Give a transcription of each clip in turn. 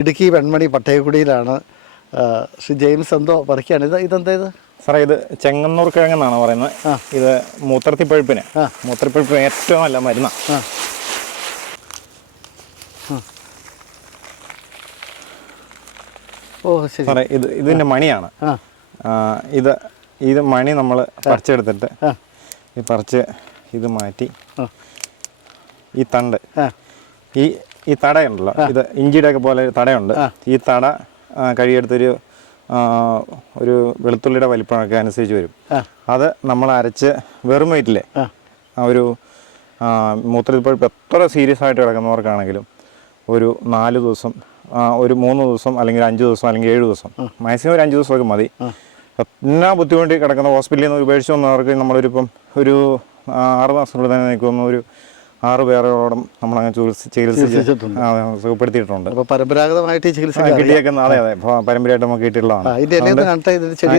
ഇടുക്കി വെൺമണി പട്ടയക്കുടിയിലാണ് ശ്രീ ജെയിംസ് എന്തോ പറിക്കുകയാണ് ഇത് ഇതെന്താ ഇത്? സാറേ ഇത് ചെങ്ങന്നൂർ കിഴങ്ങെന്നാണ് പറയുന്നത്. ഇത് മൂത്രത്തിപ്പഴുപ്പിന്. മൂത്രപ്പഴുപ്പിന് ഏറ്റവും നല്ല മരുന്നാണ് ആ. ഓ ശരി. സാറേ ഇത് ഇതിന്റെ മണിയാണ്. ഇത് ഇത് മണി നമ്മൾ പറിച്ചെടുത്തിട്ട് ഈ പറിച്ച് ഇത് മാറ്റി. ഈ തണ്ട് ഈ ഈ തടയുണ്ടല്ലോ. ഇത് ഇഞ്ചിയുടെ ഒക്കെ പോലെ ഒരു തടയുണ്ട്. ഈ തട കഴിയെടുത്തൊരു ഒരു വെളുത്തുള്ളിയുടെ വലിപ്പമൊക്കെ അനുസരിച്ച് വരും. അത് നമ്മൾ അരച്ച് വെറും വയറ്റിലെ ഒരു മൂത്രപ്പഴുപ്പ് എത്ര സീരിയസ് ആയിട്ട് കിടക്കുന്നവർക്കാണെങ്കിലും ഒരു നാല് ദിവസം ഒരു മൂന്ന് ദിവസം അല്ലെങ്കിൽ അഞ്ച് ദിവസം അല്ലെങ്കിൽ ഏഴ് ദിവസം മാക്സിമം ഒരു അഞ്ച് ദിവസമൊക്കെ മതി. എന്നാ ബുദ്ധിമുട്ടി കിടക്കുന്ന ഹോസ്പിറ്റലിൽ നിന്ന് ഉപേക്ഷിച്ച് വന്നവർക്ക് നമ്മളൊരിപ്പം ഒരു ആറ് മാസത്തിനുള്ളിൽ തന്നെ നിൽക്കുന്ന ഒരു ആറ് പേരോളം നമ്മളങ്ങനെ ചികിത്സ ചികിത്സിച്ച് ചികിത്സിച്ചിട്ടുണ്ട്. അപ്പോൾ പരമ്പരാഗതമായിട്ട് ചികിത്സ കിട്ടിയേക്കുന്ന അതെ അതെ. പരമ്പരയായിട്ട് നമുക്ക് കിട്ടിയിട്ടുള്ളതാണ്.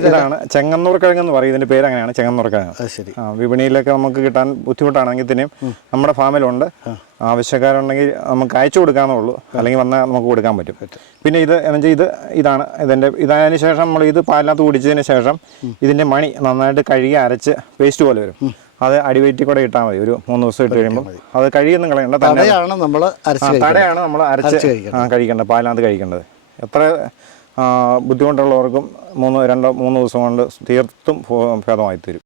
ഇതാണ് ചെങ്ങന്നൂർ കിഴങ്ങ് എന്ന് പറയും. ഇതിന്റെ പേര് അങ്ങനെയാണ് ചെങ്ങന്നൂർ കിഴങ്ങ്. ശരി. വിപണിയിലൊക്കെ നമുക്ക് കിട്ടാൻ ബുദ്ധിമുട്ടാണെങ്കിൽ തന്നെയും നമ്മുടെ ഫാമിലുണ്ട്. ആവശ്യക്കാരുണ്ടെങ്കിൽ നമുക്ക് അയച്ചു കൊടുക്കാന്നേ ഉള്ളൂ. അല്ലെങ്കിൽ വന്നാൽ നമുക്ക് കൊടുക്കാൻ പറ്റും. പിന്നെ ഇത് എന്ന് വെച്ചാൽ ഇത് ഇതാണ്. ഇതിന്റെ ഇതായതിനു ശേഷം നമ്മൾ ഇത് പാലിനകത്ത് കുടിച്ചതിന് ശേഷം ഇതിന്റെ മണി നന്നായിട്ട് കഴുകി അരച്ച് പേസ്റ്റ് പോലെ വരും. അത് അടിവയറ്റി കൂടെ ഇട്ടാൽ മതി. ഒരു മൂന്ന് ദിവസം ഇട്ട് കഴിയുമ്പോൾ അത് കഴുകിയൊന്നും കളയണ്ട. തടയാണ് നമ്മൾ തടയാണ് നമ്മൾ അരച്ച് കഴിക്കേണ്ടത്. പാലിനകത്ത് കഴിക്കേണ്ടത്. എത്ര ബുദ്ധിമുട്ടുള്ളവർക്കും മൂന്ന് രണ്ടോ മൂന്ന് ദിവസം കൊണ്ട് തീർത്തും ഭേദമായി തരും